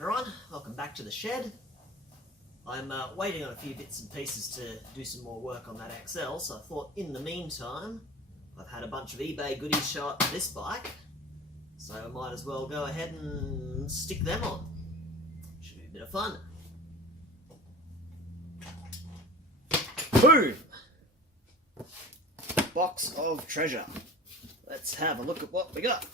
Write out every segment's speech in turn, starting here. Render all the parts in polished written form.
everyone, welcome back to the shed. I'm waiting on a few bits and pieces to do some more work on that XL, so I thought in the meantime I've had a bunch of eBay goodies show up to this bike, so I might as well go ahead and stick them on. Should be a bit of fun. Boom! Box of treasure. Let's have a look at what we got.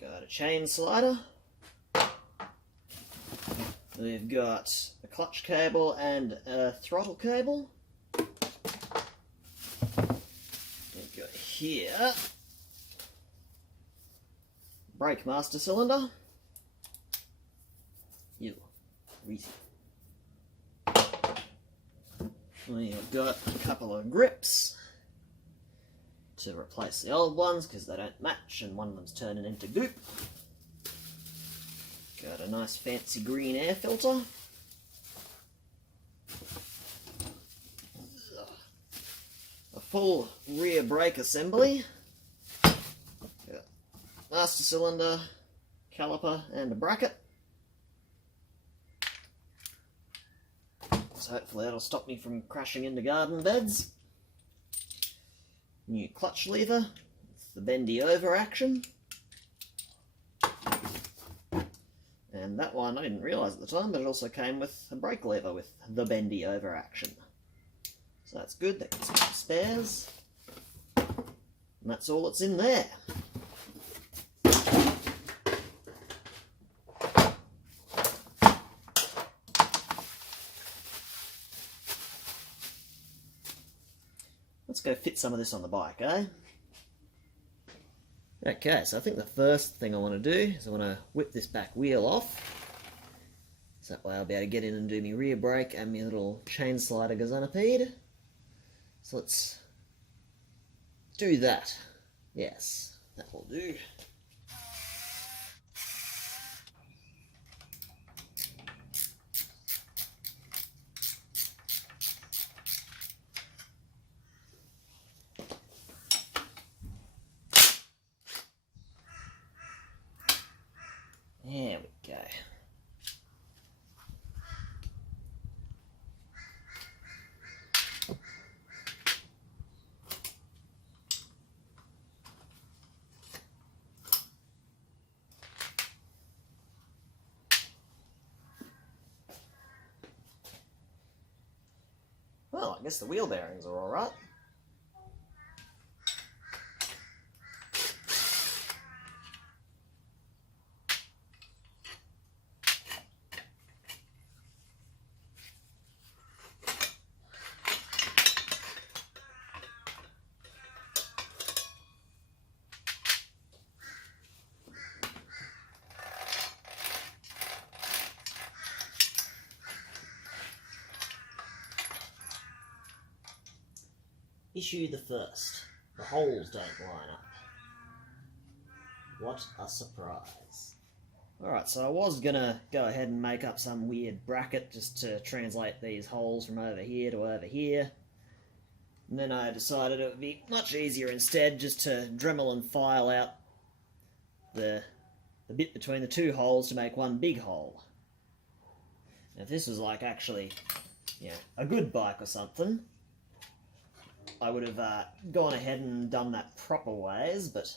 Got a chain slider. We've got a clutch cable and a throttle cable. We've got here brake master cylinder. Ew, greasy. We've got a couple of grips to replace the old ones because they don't match and one of them's turning into goop. Got a nice fancy green air filter. A full rear brake assembly. Got master cylinder, caliper and a bracket. So hopefully that'll stop me from crashing into garden beds. New clutch lever, it's the bendy over action. And that one I didn't realise at the time, but it also came with a brake lever with the bendy over action. So that's good, that gets some spares. And that's all that's in there. Let's go fit some of this on the bike, eh? Okay, so I think the first thing I want to do is I want to whip this back wheel off. So that way I'll be able to get in and do my rear brake and my little chain slider gazanapede. So let's do that. Yes, that will do. There we go. Well, I guess the wheel bearings are all right. Issue the first. The holes don't line up. What a surprise. Alright, so I was gonna go ahead and make up some weird bracket just to translate these holes from over here to over here. And then I decided it would be much easier instead just to Dremel and file out the bit between the two holes to make one big hole. Now if this was like actually, you know, a good bike or something, I would have gone ahead and done that proper ways, but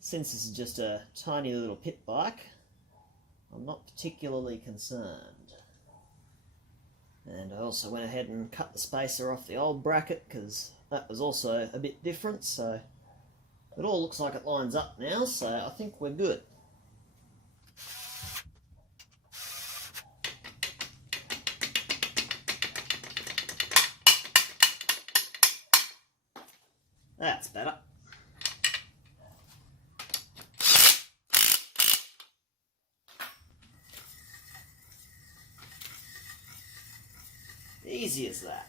since this is just a tiny little pit bike, I'm not particularly concerned. And I also went ahead and cut the spacer off the old bracket because that was also a bit different, so it all looks like it lines up now, so I think we're good. That's better. Easy as that.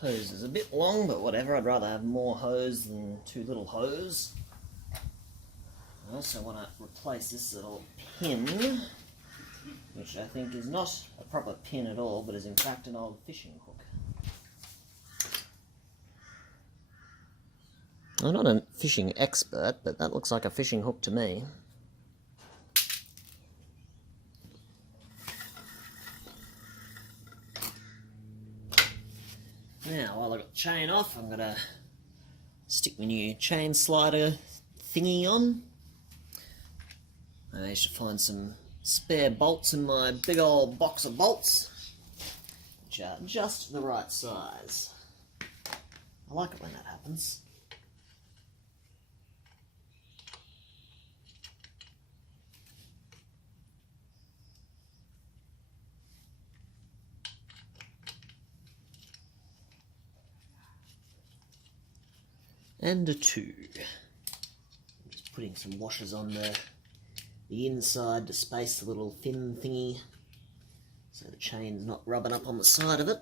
Hose is a bit long, but whatever, I'd rather have more hose than too little hose. I also want to replace this little pin, which I think is not a proper pin at all, but is in fact an old fishing hook. I'm not a fishing expert, but that looks like a fishing hook to me. Now, while I've got the chain off, I'm going to stick my new chain slider thingy on. I managed to find some spare bolts in my big old box of bolts, which are just the right size. I like it when that happens. And a 2. I'm just putting some washers on the inside to space the little fin thingy so the chain's not rubbing up on the side of it.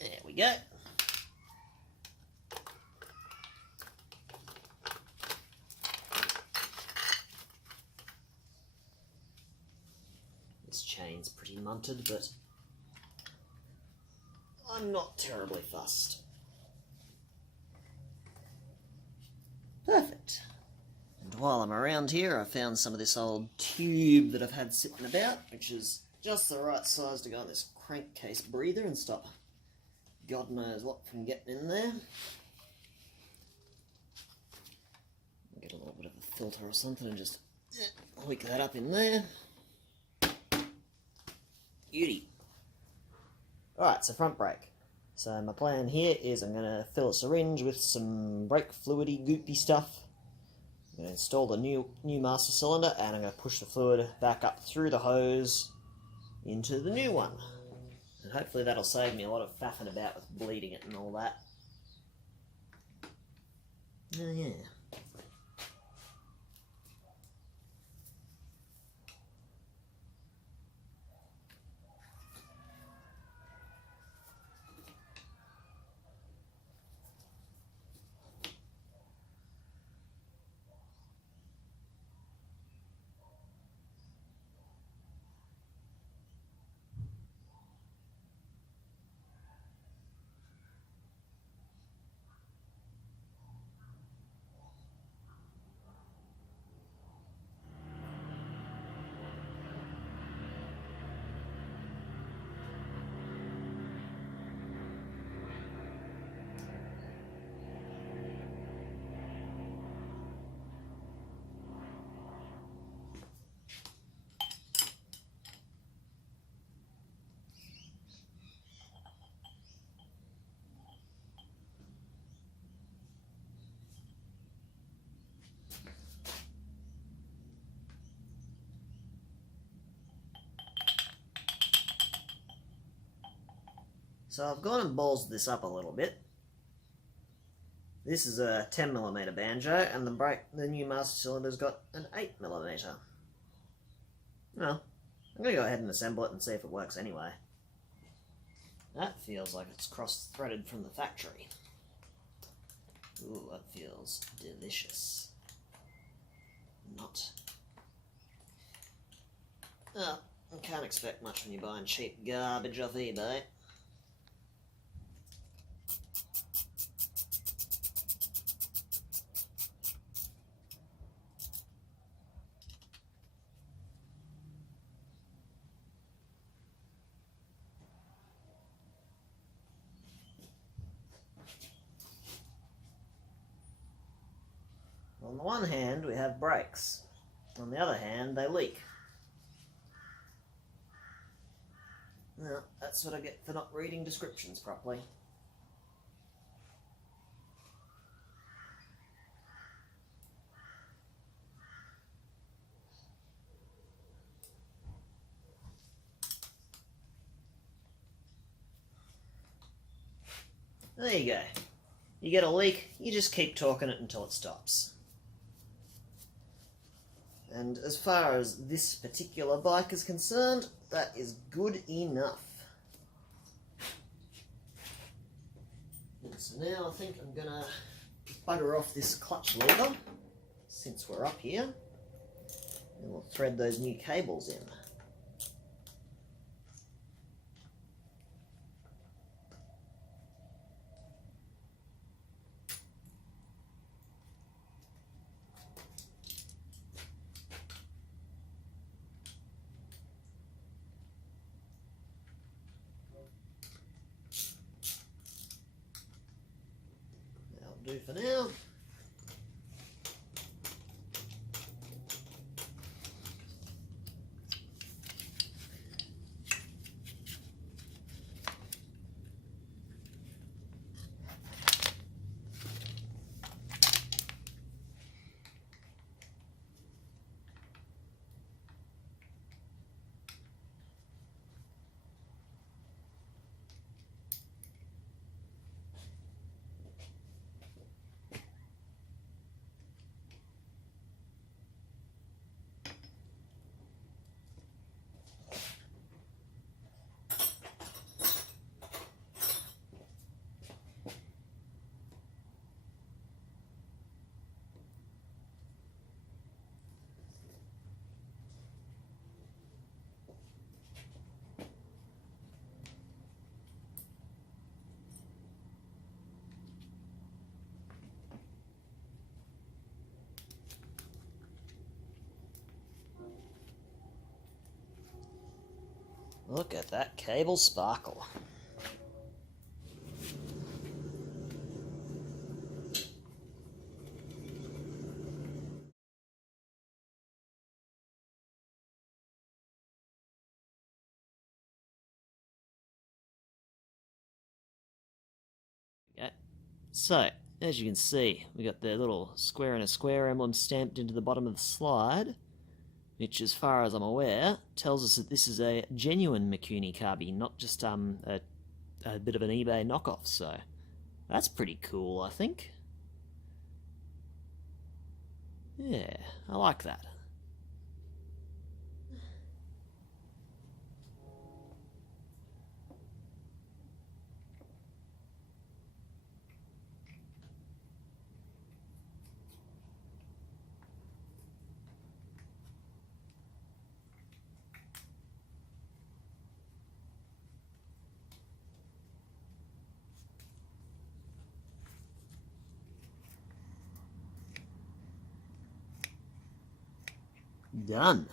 There we go. This chain's pretty munted, but I'm not terribly fussed. Perfect. And while I'm around here, I found some of this old tube that I've had sitting about, which is just the right size to go on this crankcase breather and stop God knows what from getting in there. Get a little bit of a filter or something and just hook that up in there. Beauty. Alright, so front brake. So my plan here is I'm going to fill a syringe with some brake fluidy goopy stuff. I'm going to install the new master cylinder and I'm going to push the fluid back up through the hose into the new one. And hopefully that'll save me a lot of faffing about with bleeding it and all that. Oh yeah. So I've gone and ballsed this up a little bit. This is a 10mm banjo, and the new master cylinder's got an 8mm. Well, I'm going to go ahead and assemble it and see if it works anyway. That feels like it's cross-threaded from the factory. Ooh, that feels delicious. Not. Oh, I can't expect much when you're buying cheap garbage off eBay. On the one hand, we have brakes. On the other hand, they leak. Well, that's what I get for not reading descriptions properly. There you go. You get a leak, you just keep torquing it until it stops. And as far as this particular bike is concerned, that is good enough. And so now I think I'm going to bugger off this clutch lever, since we're up here, and we'll thread those new cables in. do for now. Look at that cable sparkle. Okay. So, as you can see, we got the little square and a square emblem stamped into the bottom of the slide, which, as far as I'm aware, tells us that this is a genuine Mikuni Kabi, not just a bit of an eBay knockoff. So that's pretty cool, I think. Yeah, I like that. Done.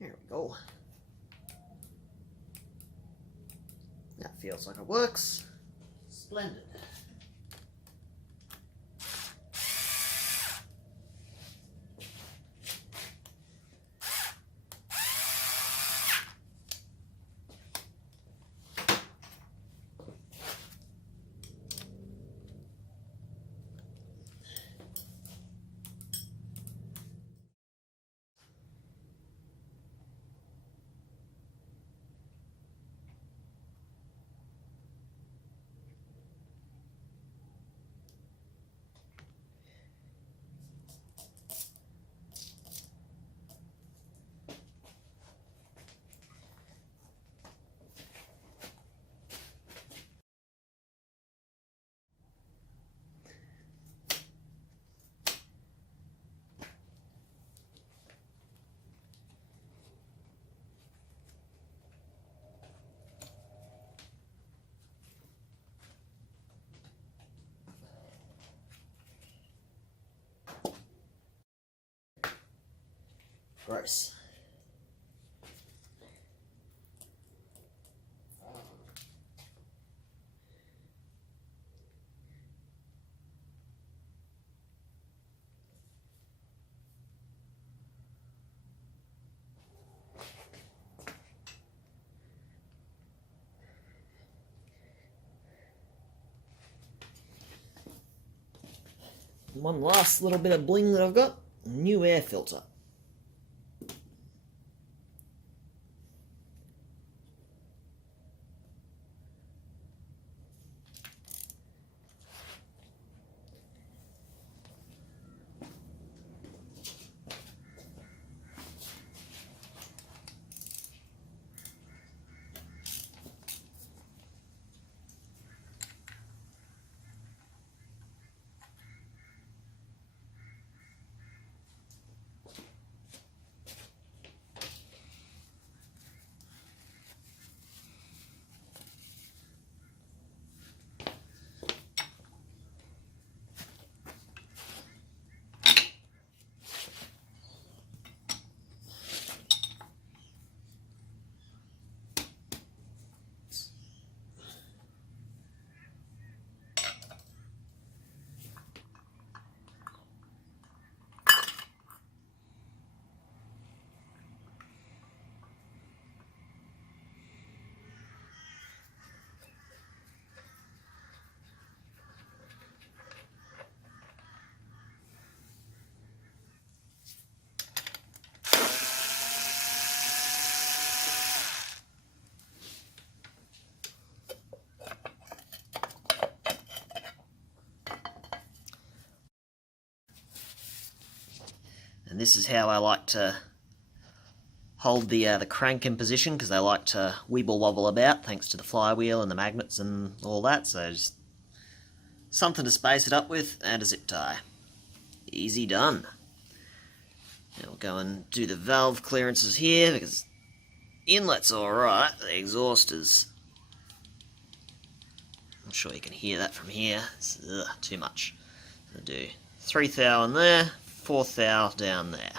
There we go. That feels like it works. Splendid. Gross. One last little bit of bling that I've got, new air filter. And this is how I like to hold the crank in position, because they like to weeble wobble about thanks to the flywheel and the magnets and all that. So just something to space it up with and a zip tie. Easy done. Now we'll go and do the valve clearances here, because inlet's alright, the exhaust is... I'm sure you can hear that from here. It's too much. I'll do 3 thou in there, 4 thou down there.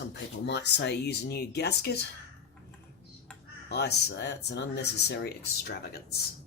Some people might say use a new gasket. I say it's an unnecessary extravagance.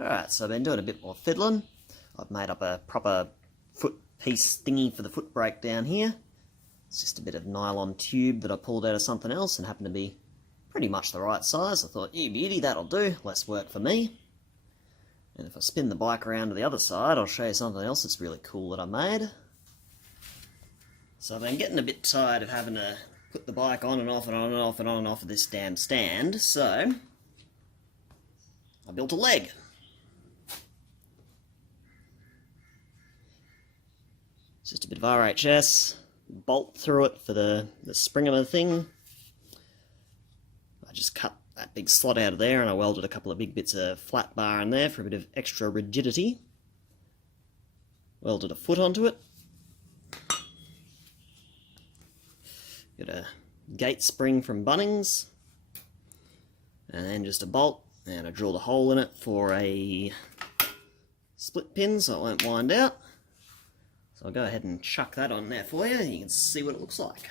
Alright, so I've been doing a bit more fiddling. I've made up a proper foot piece thingy for the foot brake down here. It's just a bit of nylon tube that I pulled out of something else and happened to be pretty much the right size. I thought, you beauty, that'll do. Less work for me. And if I spin the bike around to the other side, I'll show you something else that's really cool that I made. So I've been getting a bit tired of having to put the bike on and off and on and off and on and off of this damn stand, so I built a leg. It's just a bit of RHS, bolt through it for the spring of the thing. I just cut that big slot out of there and I welded a couple of big bits of flat bar in there for a bit of extra rigidity. Welded a foot onto it. Got a gate spring from Bunnings. And then just a bolt. And I drilled a hole in it for a split pin so it won't wind out. So I'll go ahead and chuck that on there for you and you can see what it looks like.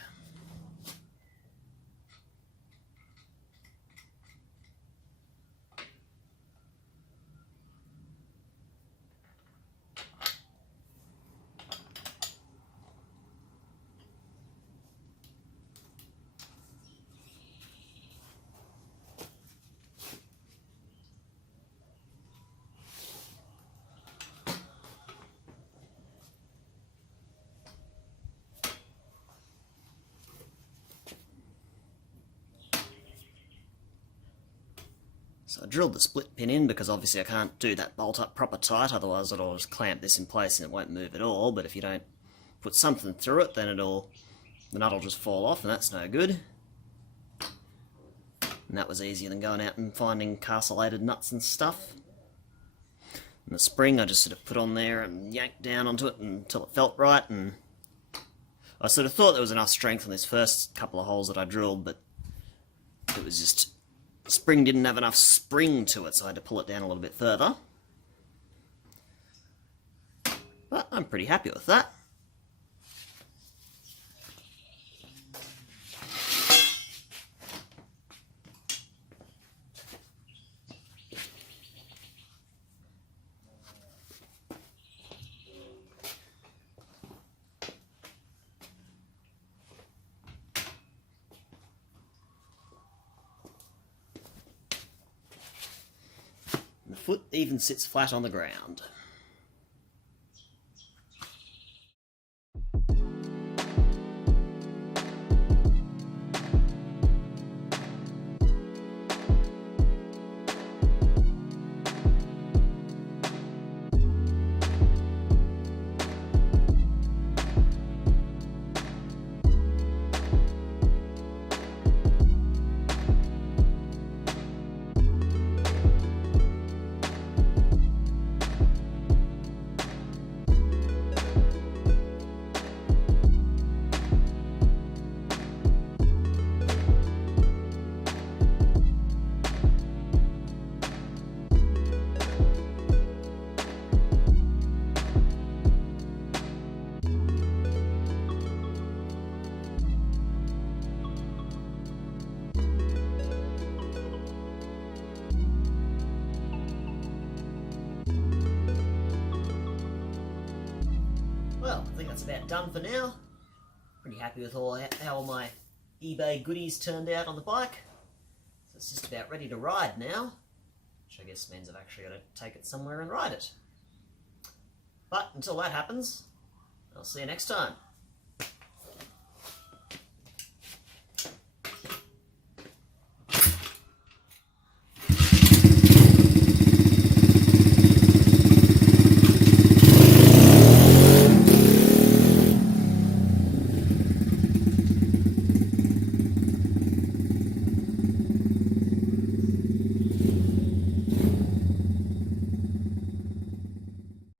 So I drilled the split pin in because obviously I can't do that bolt up proper tight, otherwise it'll just clamp this in place and it won't move at all. But if you don't put something through it, then the nut will just fall off and that's no good. And that was easier than going out and finding castellated nuts and stuff. And the spring I just sort of put on there and yanked down onto it until it felt right, and I sort of thought there was enough strength on this first couple of holes that I drilled, but it was just the spring didn't have enough spring to it, so I had to pull it down a little bit further. But I'm pretty happy with that. The foot even sits flat on the ground. think that's about done for now. Pretty happy with how all my eBay goodies turned out on the bike. So it's just about ready to ride now, which I guess means I've actually got to take it somewhere and ride it. But until that happens, I'll see you next time.